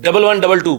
1122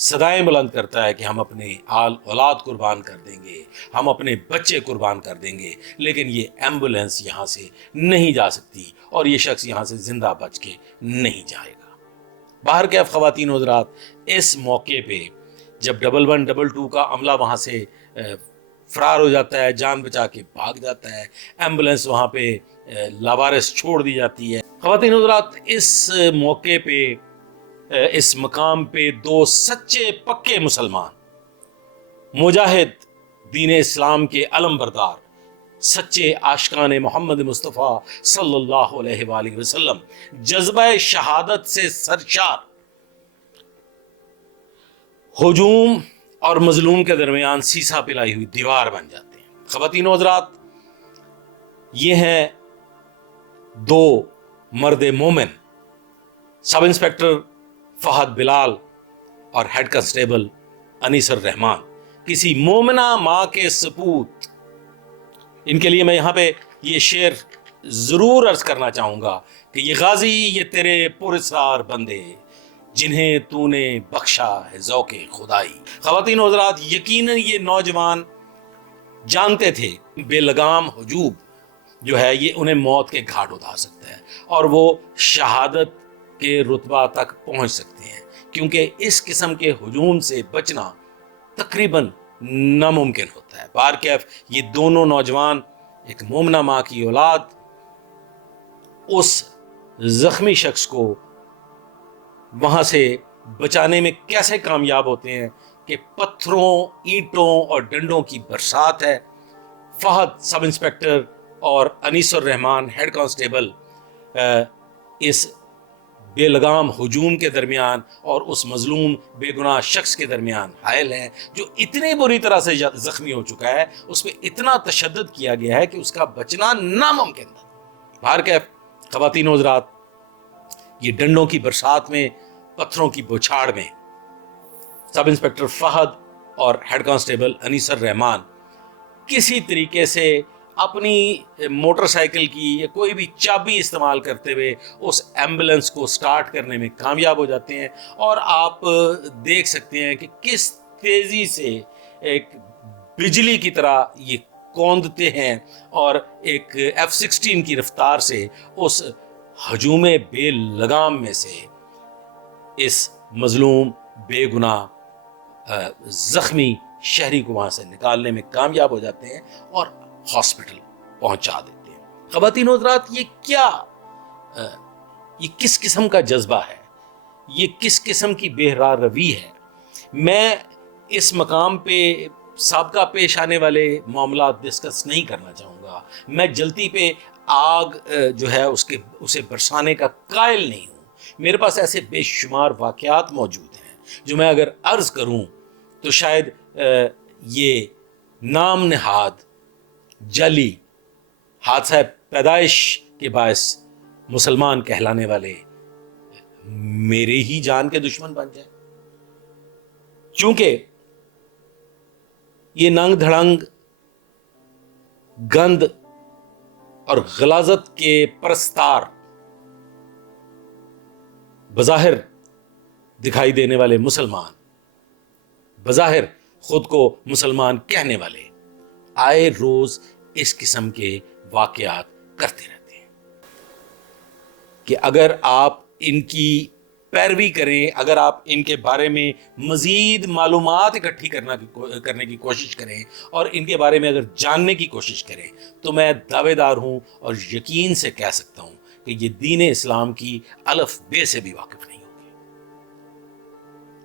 صدائیں بلند کرتا ہے کہ ہم اپنے آل اولاد قربان کر دیں گے، ہم اپنے بچے قربان کر دیں گے، لیکن یہ ایمبولینس یہاں سے نہیں جا سکتی اور یہ شخص یہاں سے زندہ بچ کے نہیں جائے گا۔ باہر کے خواتین و حضرات، اس موقع پہ جب 1112 کا عملہ وہاں سے فرار ہو جاتا ہے، جان بچا کے بھاگ جاتا ہے، ایمبولینس وہاں پہ لاوارث چھوڑ دی جاتی ہے۔ خواتین و حضرات، اس موقع پہ اس مقام پہ دو سچے پکے مسلمان، مجاہد، دین اسلام کے علم بردار، سچے عاشقان محمد مصطفیٰ صلی اللہ علیہ وآلہ وسلم، جذبہ شہادت سے سرشار، ہجوم اور مظلوم کے درمیان سیسا پلائی ہوئی دیوار بن جاتے ہیں۔ خواتین و حضرات، یہ ہیں دو مرد مومن، سب انسپیکٹر فہد بلال اور ہیڈ کانسٹیبل انیس الرحمان، کسی مومنہ ماں کے سپوت۔ ان کے لیے میں یہاں پہ یہ شعر ضرور عرض کرنا چاہوں گا کہ یہ غازی، یہ تیرے پراسرار بندے، جنہیں تو نے بخشا ہے ذوق خدائی۔ خواتین و حضرات، یقیناً یہ نوجوان جانتے تھے بے لگام ہجوم جو ہے یہ انہیں موت کے گھاٹ اتار سکتا ہے اور وہ شہادت کے رتبہ تک پہنچ سکتے ہیں، کیونکہ اس قسم کے ہجوم سے بچنا تقریباً ناممکن ہوتا ہے۔ بارکیف یہ دونوں نوجوان، ایک مومنہ ماں کی اولاد، اس زخمی شخص کو وہاں سے بچانے میں کیسے کامیاب ہوتے ہیں کہ پتھروں، اینٹوں اور ڈنڈوں کی برسات ہے۔ فہد سب انسپیکٹر اور انیس الرحمان ہیڈ کانسٹیبل اس بے لگام ہجوم کے درمیان اور اس مظلوم بے گناہ شخص کے درمیان حائل ہیں، جو اتنی بری طرح سے زخمی ہو چکا ہے، اس پہ اتنا تشدد کیا گیا ہے کہ اس کا بچنا ناممکن تھا۔ باہر کے خواتین و حضرات، یہ ڈنڈوں کی برسات میں، پتھروں کی بوچھاڑ میں، سب انسپیکٹر فہد اور ہیڈ کانسٹیبل انیس الرحمان کسی طریقے سے اپنی موٹر سائیکل کی یا کوئی بھی چابی استعمال کرتے ہوئے اس ایمبولینس کو سٹارٹ کرنے میں کامیاب ہو جاتے ہیں، اور آپ دیکھ سکتے ہیں کہ کس تیزی سے ایک بجلی کی طرح یہ کوندتے ہیں اور ایک F-16 کی رفتار سے اس ہجوم بے لگام میں سے اس مظلوم بے گناہ زخمی شہری کو وہاں سے نکالنے میں کامیاب ہو جاتے ہیں اور ہاسپٹل پہنچا دیتے ہیں۔ خواتین و حضرات، یہ کس قسم کا جذبہ ہے، یہ کس قسم کی بہرا روی ہے۔ میں اس مقام پہ سابقہ پیش آنے والے معاملات ڈسکس نہیں کرنا چاہوں گا، میں جلتی پہ آگ جو ہے اسے برسانے کا قائل نہیں ہوں۔ میرے پاس ایسے بے شمار واقعات موجود ہیں جو میں اگر عرض کروں تو شاید یہ نام نہاد جعلی حادثہ پیدائش کے باعث مسلمان کہلانے والے میرے ہی جان کے دشمن بن جائے، چونکہ یہ ننگ دھڑنگ، گند اور غلاظت کے پرستار بظاہر دکھائی دینے والے مسلمان، بظاہر خود کو مسلمان کہنے والے، آئے روز اس قسم کے واقعات کرتے رہتے ہیں کہ اگر آپ ان کی پیروی کریں، اگر آپ ان کے بارے میں مزید معلومات اکٹھی کرنے کی کوشش کریں اور ان کے بارے میں اگر جاننے کی کوشش کریں، تو میں دعوے دار ہوں اور یقین سے کہہ سکتا ہوں کہ یہ دین اسلام کی الف بے سے بھی واقف نہیں ہوگی۔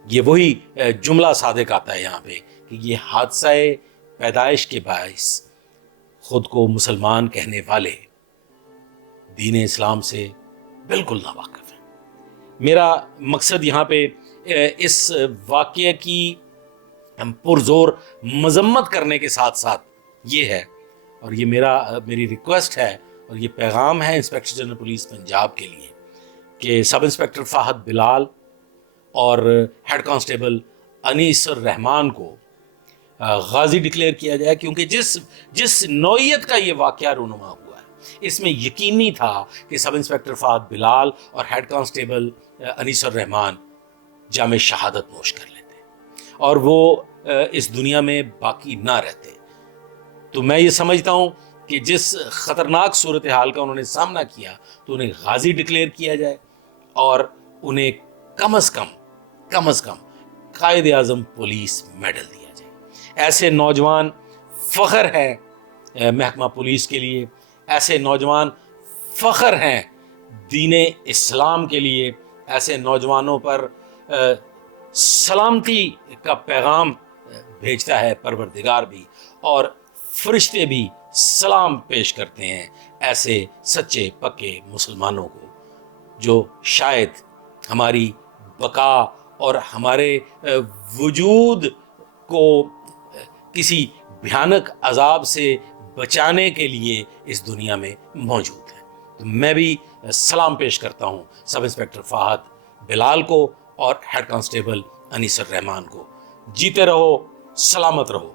یہ وہی جملہ صادق آتا ہے یہاں پہ کہ یہ حادثہ پیدائش کے باعث خود کو مسلمان کہنے والے دین اسلام سے بالکل ناواقف ہیں۔ میرا مقصد یہاں پہ اس واقعے کی پرزور مذمت کرنے کے ساتھ ساتھ یہ ہے، اور یہ میری ریکویسٹ ہے اور یہ پیغام ہے انسپیکٹر جنرل پولیس پنجاب کے لیے کہ سب انسپیکٹر فہد بلال اور ہیڈ کانسٹیبل انیس الرحمان کو غازی ڈکلیئر کیا جائے، کیونکہ جس نوعیت کا یہ واقعہ رونما ہوا ہے اس میں یقینی تھا کہ سب انسپیکٹر فہد بلال اور ہیڈ کانسٹیبل انیس الرحمان جام شہادت نوش کر لیتے، اور وہ اس دنیا میں باقی نہ رہتے. تو میں یہ سمجھتا ہوں کہ جس خطرناک صورتحال کا انہوں نے سامنا کیا تو انہیں غازی ڈکلیئر کیا جائے اور انہیں کم از کم قائد اعظم پولیس میڈل دیا جائے. ایسے نوجوان فخر ہے محکمہ پولیس کے لیے، ایسے نوجوان فخر ہیں دین اسلام کے لیے، ایسے نوجوانوں پر سلامتی کا پیغام بھیجتا ہے پروردگار بھی، اور فرشتے بھی سلام پیش کرتے ہیں ایسے سچے پکے مسلمانوں کو جو شاید ہماری بقا اور ہمارے وجود کو کسی بھیانک عذاب سے بچانے کے لیے اس دنیا میں موجود ہیں. تو میں بھی سلام پیش کرتا ہوں سب انسپیکٹر فہد بلال کو اور ہیڈ کانسٹیبل انیس الرحمان کو. جیتے رہو، سلامت رہو.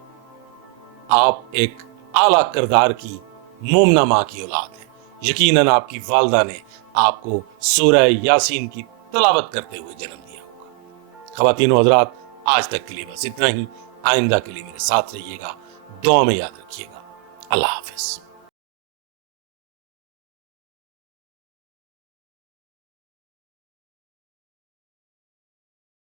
آپ ایک اعلیٰ کردار کی مومنہ ماں کی اولاد ہیں. یقیناً آپ کی والدہ نے آپ کو سورہ یاسین کی تلاوت کرتے ہوئے جنم دیا ہوگا. خواتین و حضرات، آج تک کے لیے بس اتنا ہی. آئندہ کے لیے میرے ساتھ رہیے گا، دعا میں یاد رکھیے گا. اللہ حافظ.